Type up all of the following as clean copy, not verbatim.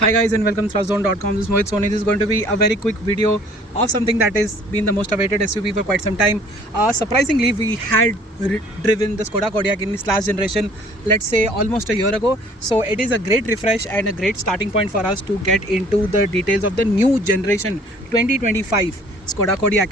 Hi guys and welcome to Thrustzone.com. This is Mohit Soni. This is going to be a very quick video of something that has been the most awaited SUV for quite some time. Surprisingly, we had driven the Skoda Kodiaq in its last generation, let's say almost a year ago. So it is a great refresh and a great starting point for us to get into the details of the new generation 2025 Skoda Kodiaq.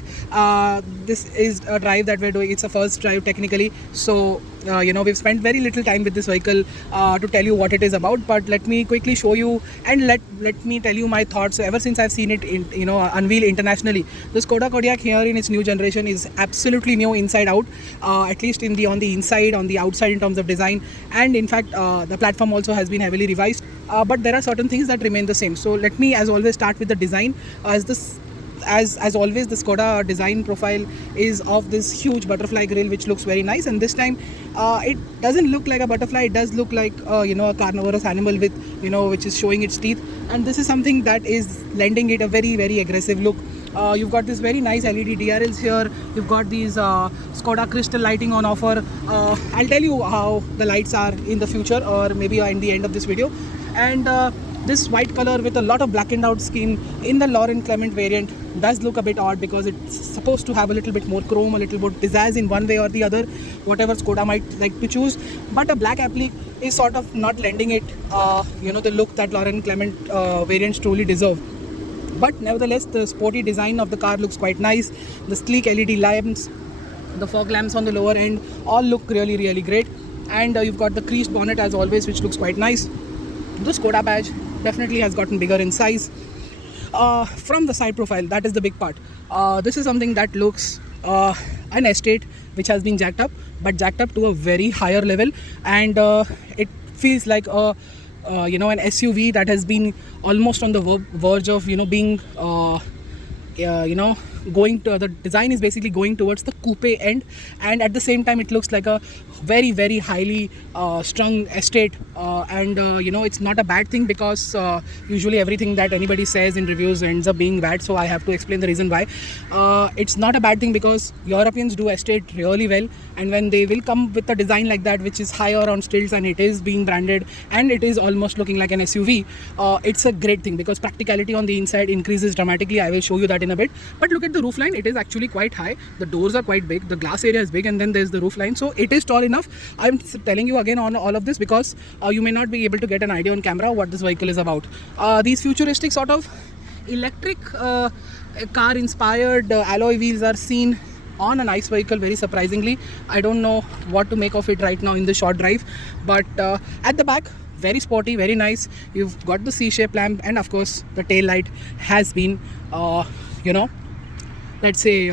This is a drive that we're doing. It's a first drive technically. So we've spent very little time with this vehicle to tell you what it is about, but let me quickly show you and let me tell you my thoughts. Ever since I've seen it unveiled internationally, the Skoda Kodiaq here in its new generation is absolutely new inside out, at least on the inside, on the outside in terms of design, and in fact the platform also has been heavily revised, but there are certain things that remain the same. So let me as always start with the design. As always, the Skoda design profile is of this huge butterfly grille, which looks very nice, and this time it doesn't look like a butterfly. It does look like a carnivorous animal with which is showing its teeth, and this is something that is lending it a very, very aggressive look. You've got this very nice LED DRLs here. You've got these Skoda crystal lighting on offer. I'll tell you how the lights are in the future, or maybe in the end of this video. And this white color with a lot of blackened out skin in the Laurent Clement variant does look a bit odd, because it's supposed to have a little bit more chrome, a little bit pizzazz in one way or the other, whatever Skoda might like to choose. But a black applique is sort of not lending it the look that Laurent Clement variants truly deserve. But nevertheless, the sporty design of the car looks quite nice. The sleek LED lamps, the fog lamps on the lower end, all look really, really great. And you've got the creased bonnet as always, which looks quite nice. The Skoda badge definitely has gotten bigger in size. From the side profile, that is the big part. This is something that looks an estate which has been jacked up, but jacked up to a very higher level, and it feels like an SUV that has been almost on the verge of being going to, the design is basically going towards the coupe end, and at the same time it looks like a very, very highly strung estate, and it's not a bad thing, because usually everything that anybody says in reviews ends up being bad. So I have to explain the reason why. It's not a bad thing, because Europeans do estate really well, and when they will come with a design like that, which is higher on stilts and it is being branded and it is almost looking like an SUV, it's a great thing, because practicality on the inside increases dramatically. I will show you that in a bit. But look at the roofline. It is actually quite high. The doors are quite big. The glass area is big, and then there's the roofline. So it is tall enough. I'm telling you again on all of this because you may not be able to get an idea on camera what this vehicle is about. These futuristic sort of electric car inspired alloy wheels are seen on an ICE vehicle, very surprisingly. I don't know what to make of it right now in the short drive, but at the back, very sporty, very nice. You've got the C-shaped lamp, and of course the tail light has been let's say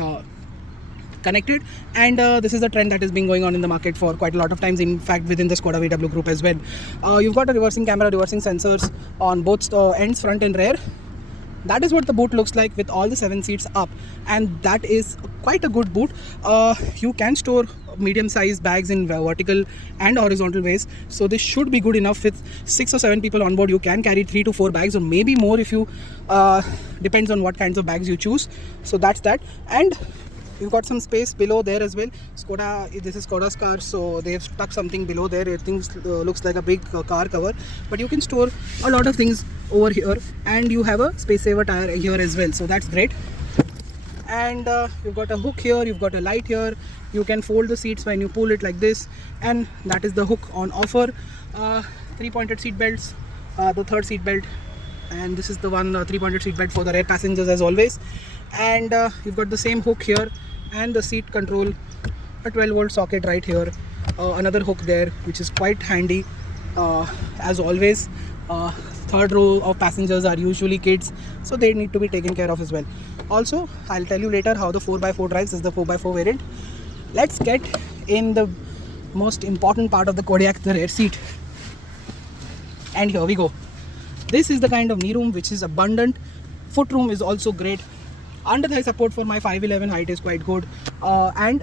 connected, and this is a trend that has been going on in the market for quite a lot of times, in fact within the Skoda VW group as well. You've got a reversing camera, reversing sensors on both ends, front and rear. That is what the boot looks like with all the 7 seats up, and that is quite a good boot. You can store medium-sized bags in vertical and horizontal ways, so this should be good enough. With 6 or 7 people on board, you can carry 3 to 4 bags, or maybe more if you depends on what kinds of bags you choose. So that's that. And you've got some space below there as well. This is Skoda's car, so they've stuck something below there. It looks like a big car cover, but you can store a lot of things over here, and you have a space saver tire here as well, so that's great. And you've got a hook here, you've got a light here. You can fold the seats when you pull it like this, and that is the hook on offer. 3-pointed seat belts, the third seat belt, and this is the one 3-pointed seat belt for the rear passengers as always. And you've got the same hook here, and the seat control, a 12-volt socket right here, another hook there, which is quite handy as always. Third row of passengers are usually kids, so they need to be taken care of as well. Also, I'll tell you later how the 4x4 drives. This is the 4x4 variant. Let's get in the most important part of the Kodiaq, the rear seat. And here we go. This is the kind of knee room which is abundant. Foot room is also great. Under thigh support for my 5'11" height is quite good, and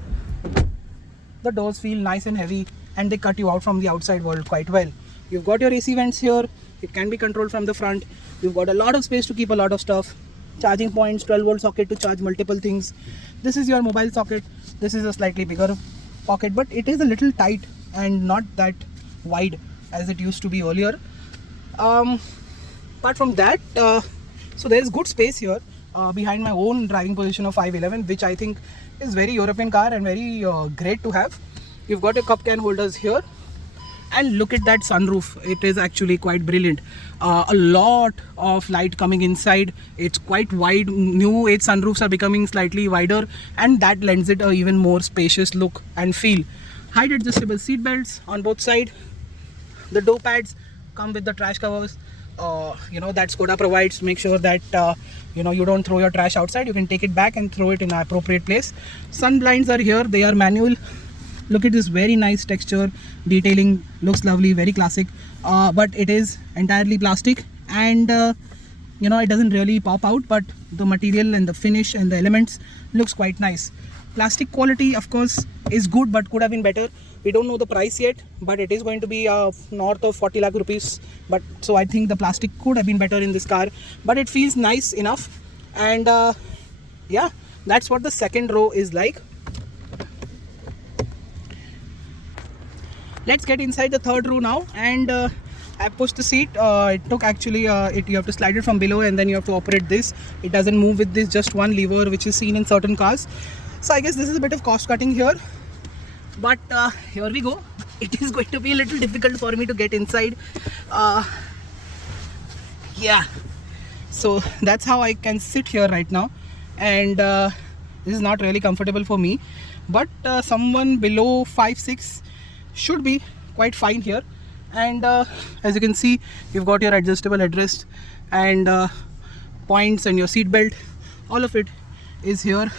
the doors feel nice and heavy, and they cut you out from the outside world quite well. You've got your AC vents here. It can be controlled from the front. You've got a lot of space to keep a lot of stuff. Charging points, 12-volt socket to charge multiple things. This is your mobile socket. This is a slightly bigger pocket, but it is a little tight and not that wide as it used to be earlier. Apart from that, so there is good space here behind my own driving position of 511, which I think is very European car and very great to have. You've got your cup can holders here, and look at that sunroof. It is actually quite brilliant. A lot of light coming inside. It's quite wide. New age sunroofs are becoming slightly wider, and that lends it a even more spacious look and feel. Height adjustable seat belts on both sides. The door pads come with the trash covers. That Skoda provides. Make sure that you don't throw your trash outside. You can take it back and throw it in an appropriate place. Sun blinds are here. They are manual. Look at this very nice texture detailing. Looks lovely, very classic, but it is entirely plastic, and it doesn't really pop out, but the material and the finish and the elements looks quite nice. Plastic quality, of course, is good, but could have been better. We don't know the price yet, but it is going to be north of 40 lakh rupees. But so I think the plastic could have been better in this car, but it feels nice enough. And yeah, that's what the second row is like. Let's get inside the third row now, and I pushed the seat. It took actually you have to slide it from below, and then you have to operate this. It doesn't move with this just one lever, which is seen in certain cars. So I guess this is a bit of cost cutting here, but here we go. It is going to be a little difficult for me to get inside. Yeah, so that's how I can sit here right now, and this is not really comfortable for me, but someone below 5'6" should be quite fine here. And as you can see, you've got your adjustable headrest and points and your seat belt. All of it is here,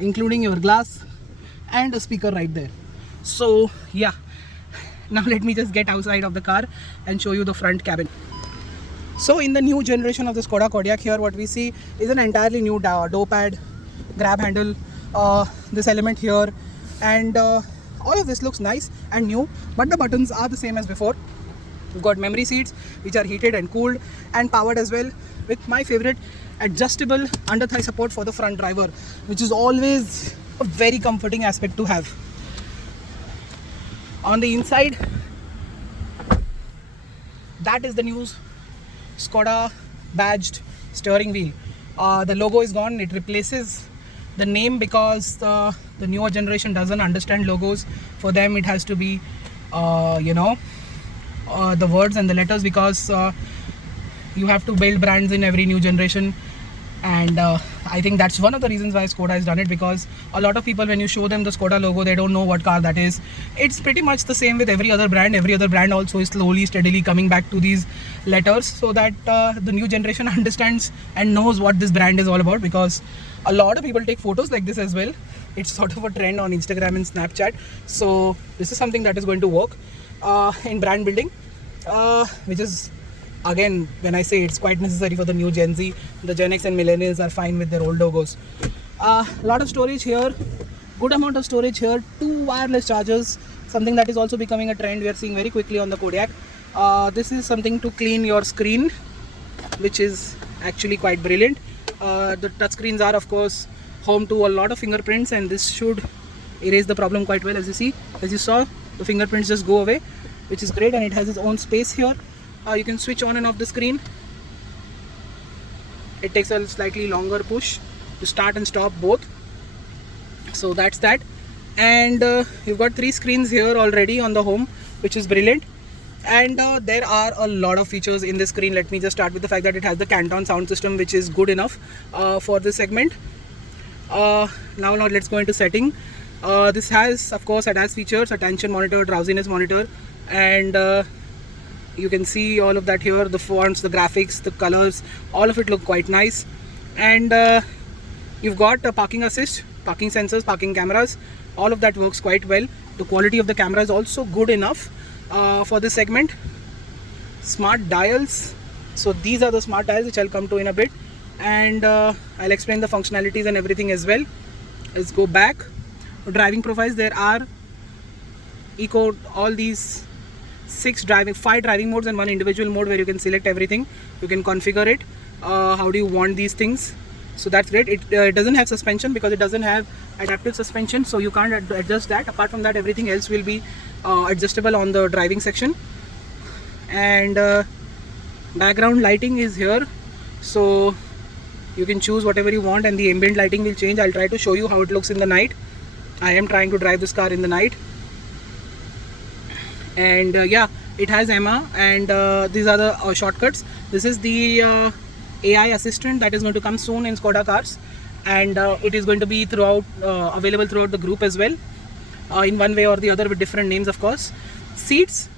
including your glass and a speaker right there. So yeah, now let me just get outside of the car and show you the front cabin. So in the new generation of the Skoda Kodiaq, here what we see is an entirely new door pad, grab handle, this element here, and all of this looks nice and new, but the buttons are the same as before. We've got memory seats, which are heated and cooled and powered as well, with my favorite adjustable under thigh support for the front driver, which is always a very comforting aspect to have. On the inside, that is the new Skoda badged steering wheel. The logo is gone. It replaces the name because the newer generation doesn't understand logos. For them it has to be the words and the letters, because you have to build brands in every new generation. And I think that's one of the reasons why Skoda has done it, because a lot of people, when you show them the Skoda logo, they don't know what car that is. It's pretty much the same with every other brand. Every other brand also is slowly, steadily coming back to these letters, so that the new generation understands and knows what this brand is all about, because a lot of people take photos like this as well. It's sort of a trend on Instagram and Snapchat. So this is something that is going to work in brand building, which is, again, when I say it's quite necessary for the new Gen Z. The Gen X and millennials are fine with their old logos. A lot of storage here, good amount of storage here, 2 wireless chargers, something that is also becoming a trend we are seeing very quickly on the Kodiaq. This is something to clean your screen, which is actually quite brilliant. The touch screens are, of course, home to a lot of fingerprints, and this should erase the problem quite well. As you saw, the fingerprints just go away, which is great, and it has its own space here. You can switch on and off the screen. It takes a slightly longer push to start and stop both. So that's that. And you've got 3 screens here already on the home, which is brilliant. And there are a lot of features in this screen. Let me just start with the fact that it has the Canton sound system, which is good enough for this segment. Now let's go into setting. This has, of course, advanced features: attention monitor, drowsiness monitor, and you can see all of that here. The fonts, the graphics, the colors, all of it look quite nice. And you've got a parking assist, parking sensors, parking cameras. All of that works quite well. The quality of the camera is also good enough for this segment. Smart dials. So these are the smart dials, which I'll come to in a bit, and I'll explain the functionalities and everything as well. Let's go back. Driving profiles. There are all these 5 driving modes and 1 individual mode where you can select everything. You can configure it. How do you want these things? So that's great. It doesn't have suspension because it doesn't have adaptive suspension, so you can't adjust that. Apart from that, everything else will be adjustable on the driving section. And Background lighting is here, so you can choose whatever you want, and the ambient lighting will change. I'll try to show you how it looks in the night. I am trying to drive this car in the night. And yeah, it has EMA, and these are the shortcuts. This is the AI assistant that is going to come soon in Skoda cars, and it is going to be throughout available throughout the group as well, in one way or the other with different names, of course. Seats,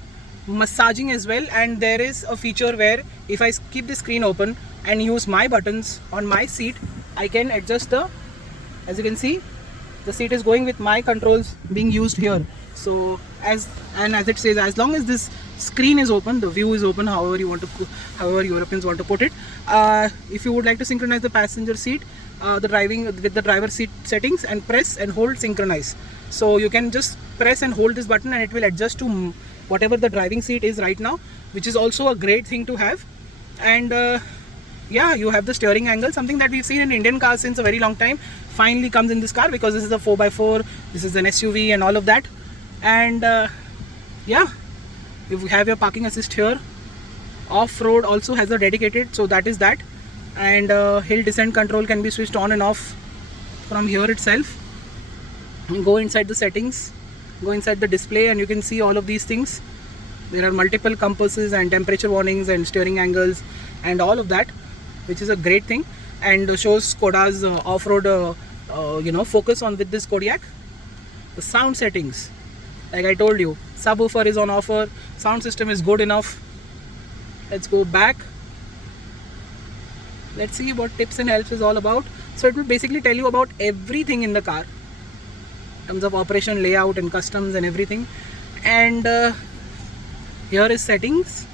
massaging as well, and there is a feature where if I keep the screen open and use my buttons on my seat, I can adjust the, as you can see, the seat is going with my controls being used here. So as it says, as long as this screen is open, the view is open, however Europeans want to put it. If you would like to synchronize the passenger seat, the driving with the driver seat settings, and press and hold synchronize. So you can just press and hold this button and it will adjust to whatever the driving seat is right now, which is also a great thing to have. And yeah, you have the steering angle, something that we've seen in Indian cars since a very long time, finally comes in this car, because this is a 4x4, this is an SUV and all of that. And yeah, you have your parking assist here. Off-road also has a dedicated, so that is that. And hill descent control can be switched on and off from here itself. Go inside the settings, go inside the display, and you can see all of these things. There are multiple compasses and temperature warnings and steering angles and all of that, which is a great thing, and shows Skoda's off-road focus on with this Kodiaq. The sound settings, like I told you, subwoofer is on offer, sound system is good enough. Let's go back. Let's see what tips and helps is all about. So it will basically tell you about everything in the car in terms of operation, layout and customs and everything. And here is settings,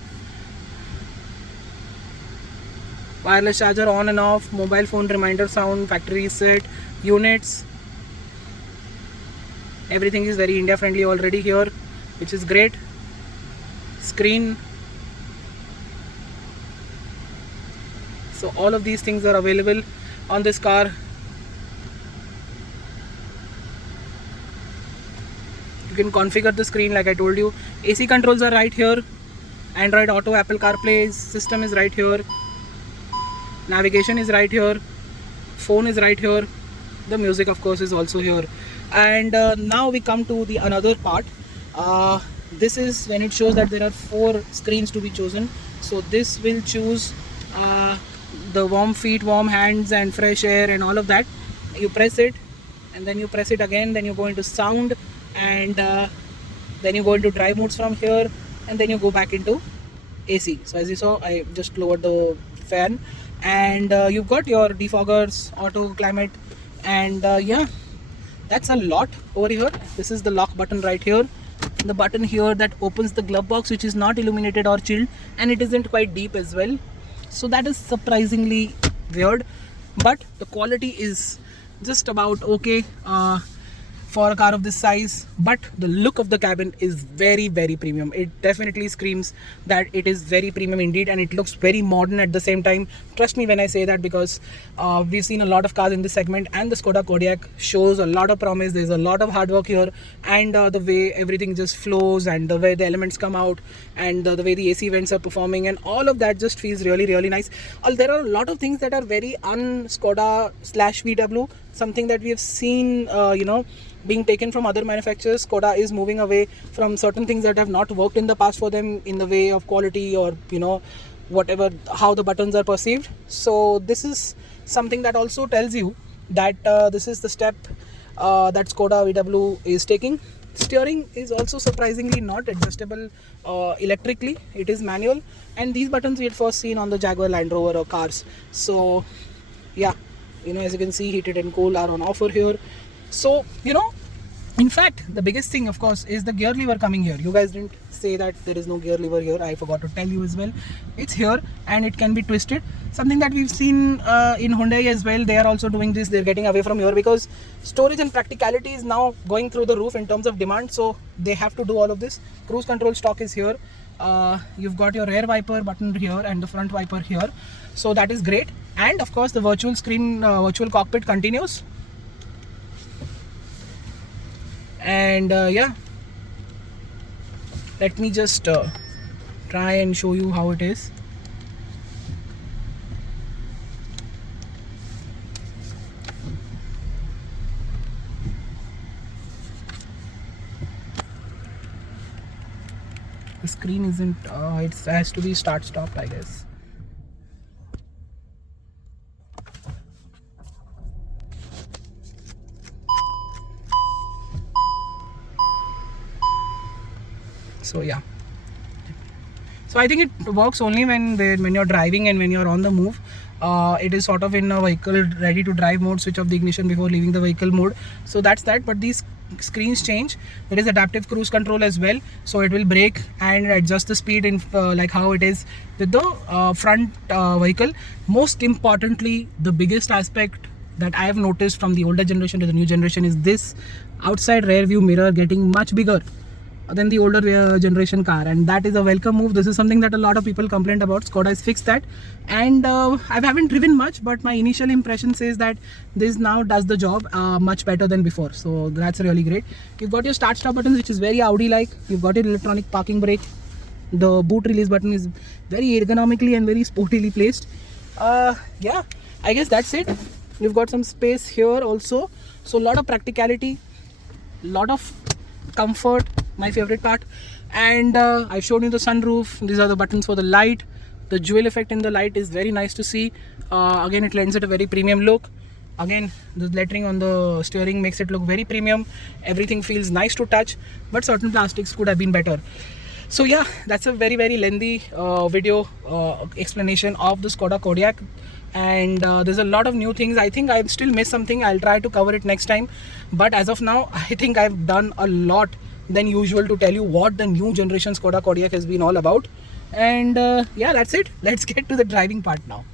wireless charger on and off, mobile phone reminder sound, factory reset, units. Everything is very India friendly already here, which is great. Screen. So all of these things are available on this car. You can configure the screen like I told you. AC controls are right here. Android Auto, Apple CarPlay system is right here. Navigation is right here. Phone is right here. The music, of course, is also here. And now we come to the another part. This is when it shows that there are 4 screens to be chosen. So this will choose the warm feet, warm hands and fresh air and all of that. You press it and then you press it again, then you go into sound, and then you go into drive modes from here, and then you go back into AC. So as you saw, I just lowered the fan, and you've got your defoggers, auto climate, and yeah, that's a lot over here. This is the lock button right here, the button here that opens the glove box, which is not illuminated or chilled, and it isn't quite deep as well. So that is surprisingly weird, but the quality is just about okay for a car of this size. But the look of the cabin is very, very premium. It definitely screams that it is very premium indeed, and it looks very modern at the same time. Trust me when I say that, because we've seen a lot of cars in this segment, and the Skoda Kodiaq shows a lot of promise. There's a lot of hard work here, and the way everything just flows, and the way the elements come out, and the way the AC vents are performing, and all of that just feels really, really nice. There are a lot of things that are very un-Skoda/VW, something that we have seen, being taken from other manufacturers. Skoda is moving away from certain things that have not worked in the past for them in the way of quality, or whatever, how the buttons are perceived. So this is something that also tells you that this is the step that Skoda VW is taking. Steering is also surprisingly not adjustable electrically. It is manual, and these buttons we had first seen on the Jaguar, Land Rover cars. So yeah, as you can see, heated and cool are on offer here. So in fact, the biggest thing, of course, is the gear lever coming here. You guys didn't say that there is no gear lever here. I forgot to tell you as well. It's here, and it can be twisted. Something that we've seen in Hyundai as well. They are also doing this. They're getting away from here because storage and practicality is now going through the roof in terms of demand. So they have to do all of this. Cruise control stock is here. You've got your rear wiper button here and the front wiper here. So that is great. And of course, the virtual screen, virtual cockpit continues. And yeah, let me just try and show you how it is. screen isn't, it has to be start stop, I guess. So yeah, so I think it works only when you're driving and when you're on the move. It is sort of in a vehicle ready to drive mode, switch off the ignition before leaving the vehicle mode. So that's that. But these screens change. There is adaptive cruise control as well, so it will brake and adjust the speed in like how it is with the front vehicle. Most importantly, the biggest aspect that I have noticed from the older generation to the new generation is this outside rear view mirror getting much bigger than the older generation car, and that is a welcome move. This is something that a lot of people complained about. Skoda has fixed that, and I haven't driven much, but my initial impression says that this now does the job much better than before, so that's really great. You've got your start stop buttons, which is very Audi like. You've got your electronic parking brake. The boot release button is very ergonomically and very sportily placed. Yeah, I guess that's it. You've got some space here also, so a lot of practicality, lot of comfort, my favorite part. And I've shown you the sunroof. These are the buttons for the light. The jewel effect in the light is very nice to see. Again, it lends it a very premium look. Again, the lettering on the steering makes it look very premium. Everything feels nice to touch, but certain plastics could have been better. So yeah, that's a very lengthy video explanation of the Skoda Kodiaq, and there's a lot of new things. I think I've still missed something. I'll try to cover it next time, but as of now I think I've done a lot than usual to tell you what the new generation Skoda Kodiaq has been all about. And yeah, that's it. Let's get to the driving part now.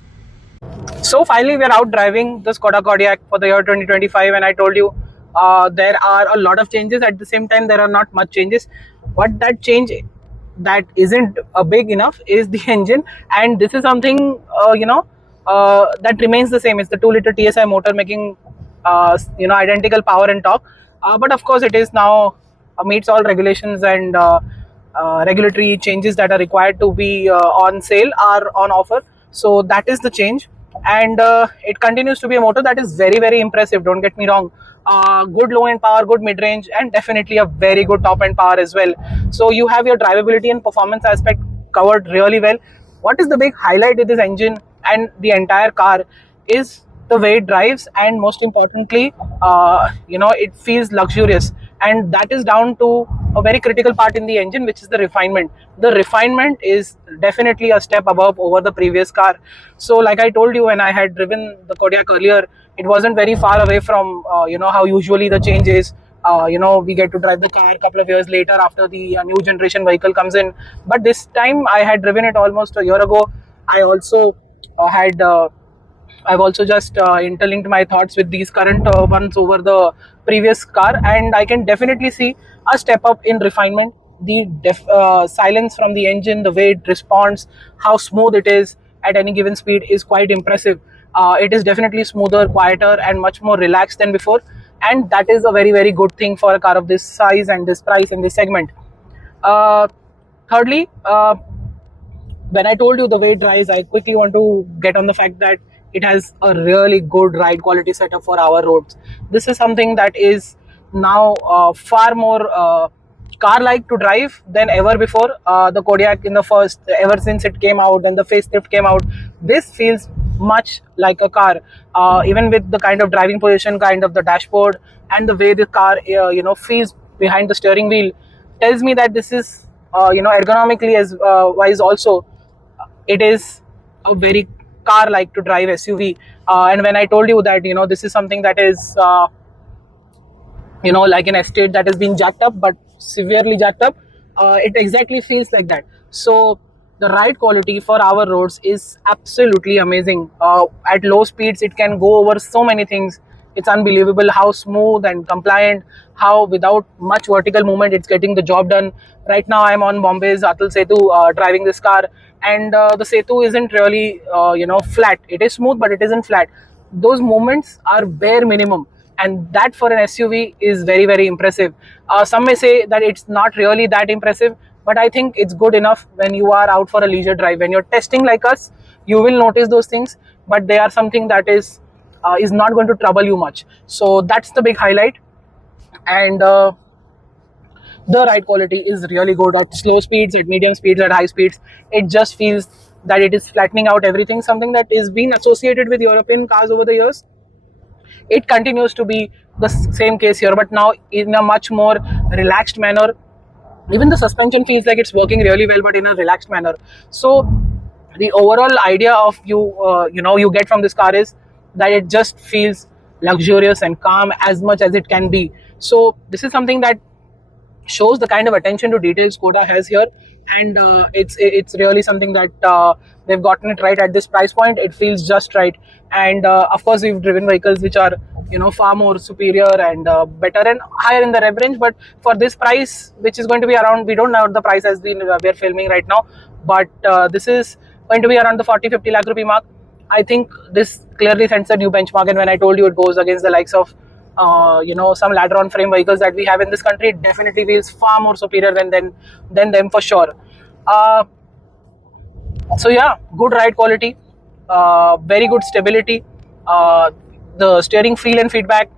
So finally, we're out driving the Skoda Kodiaq for the year 2025, and I told you there are a lot of changes. At the same time, there are not much changes. What that change that isn't big enough is the engine, and this is something that remains the same. It's the 2-liter TSI motor making identical power and torque, but of course it is now meets all regulations, and regulatory changes that are required to be on sale are on offer. So that is the change, and it continues to be a motor that is very impressive, don't get me wrong. Good low end power, good mid range, and definitely a very good top end power as well. So you have your drivability and performance aspect covered really well. What is the big highlight with this engine and the entire car is the way it drives, and most importantly it feels luxurious, and that is down to a very critical part in the engine, which is the refinement. The refinement is definitely a step above over the previous car. So like I told you, when I had driven the Kodiaq earlier, it wasn't very far away from how usually the change is. We get to drive the car a couple of years later after the new generation vehicle comes in, but this time I had driven it almost a year ago. I also I've also just interlinked my thoughts with these current ones over the previous car, and I can definitely see a step up in refinement. The silence from the engine, the way it responds, how smooth it is at any given speed is quite impressive. It is definitely smoother, quieter, and much more relaxed than before, and that is a very good thing for a car of this size and this price and this segment. Thirdly, when I told you the way it drives, I quickly want to get on the fact that it has a really good ride quality setup for our roads. This is something that is now far more car-like to drive than ever before. The Kodiaq in the first, ever since it came out and the facelift came out, this feels much like a car. Even with the kind of driving position, kind of the dashboard, and the way the car feels behind the steering wheel, tells me that this is ergonomically as wise also, it is a very car-like to drive SUV. And when I told you that this is something that is like an estate that has been jacked up, but severely jacked up, it exactly feels like that. So the ride quality for our roads is absolutely amazing. At low speeds it can go over so many things. It's unbelievable how smooth and compliant, how without much vertical movement it's getting the job done. Right now I'm on Bombay's Atal Setu driving this car, and the Setu isn't really flat. It is smooth, but it isn't flat. Those movements are bare minimum, and that for an SUV is very impressive. Some may say that it's not really that impressive, but I think it's good enough when you are out for a leisure drive. When you're testing like us, you will notice those things, but they are something that is not going to trouble you much. So that's the big highlight. And The ride quality is really good at slow speeds, at medium speeds, at high speeds. It just feels that it is flattening out everything, something that is being associated with European cars over the years. It continues to be the same case here, but now in a much more relaxed manner. Even the suspension feels like it's working really well, but in a relaxed manner. So the overall idea of you get from this car is that it just feels luxurious and calm as much as it can be. So this is something that shows the kind of attention to detail Skoda has here, and it's really something that they've gotten it right at this price point. It feels just right, and of course we've driven vehicles which are far more superior and better and higher in the rev range, but for this price, which is going to be around, we don't know the price as we're filming right now, but this is going to be around the 40-50 lakh rupee mark. I think this clearly sets a new benchmark, and when I told you it goes against the likes of some ladder on frame vehicles that we have in this country, it definitely feels far more superior than them for sure. So yeah, good ride quality, very good stability. The steering feel and feedback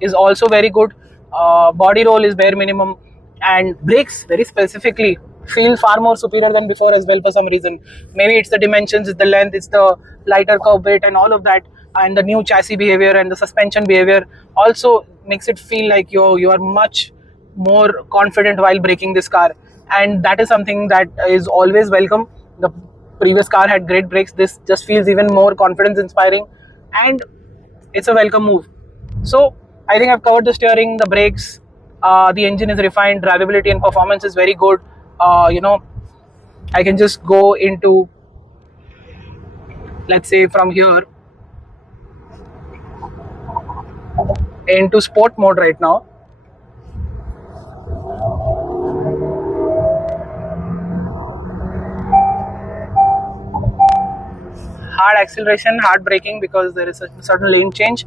is also very good. Body roll is bare minimum, and brakes very specifically feel far more superior than before as well for some reason. Maybe it's the dimensions, it's the length, it's the lighter curve bit and all of that, and the new chassis behavior and the suspension behavior also makes it feel like you are much more confident while braking this car, and that is something that is always welcome. The previous car had great brakes. This just feels even more confidence inspiring, and it's a welcome move. So I think I've covered the steering, the brakes, the engine is refined, drivability and performance is very good. I can just go into, let's say, from here into sport mode right now. Hard acceleration, hard braking because there is a certain lane change.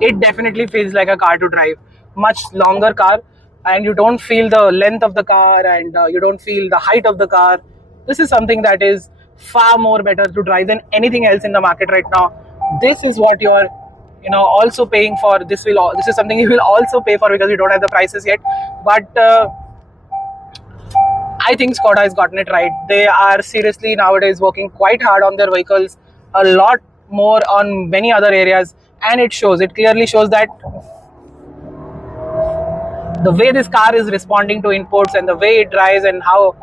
It definitely feels like a car to drive. Much longer car, and you don't feel the length of the car, and you don't feel the height of the car. This is something that is far more better to drive than anything else in the market right now. This is what you're also paying for. This is something you will also pay for because you don't have the prices yet, but I think Skoda has gotten it right. They are seriously nowadays working quite hard on their vehicles, a lot more on many other areas, and it shows. It clearly shows that the way this car is responding to inputs and the way it drives and how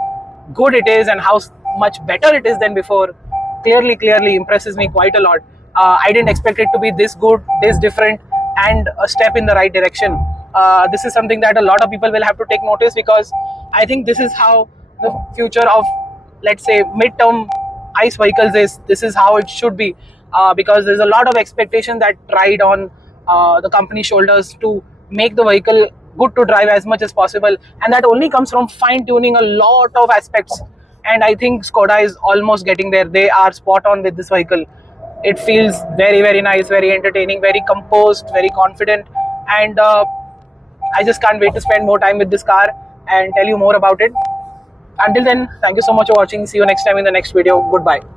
good it is and how much better it is than before clearly impresses me quite a lot. I didn't expect it to be this good, this different, and a step in the right direction. This is something that a lot of people will have to take notice, because I think this is how the future of, let's say, mid-term ICE vehicles is. This is how it should be, because there's a lot of expectation that ride on the company's shoulders to make the vehicle good to drive as much as possible, and that only comes from fine-tuning a lot of aspects, and I think Skoda is almost getting there. They are spot on with this vehicle. It feels very nice, very entertaining, very composed, very confident, and I just can't wait to spend more time with this car and tell you more about it. Until then, thank you so much for watching. See you next time in the next video. Goodbye.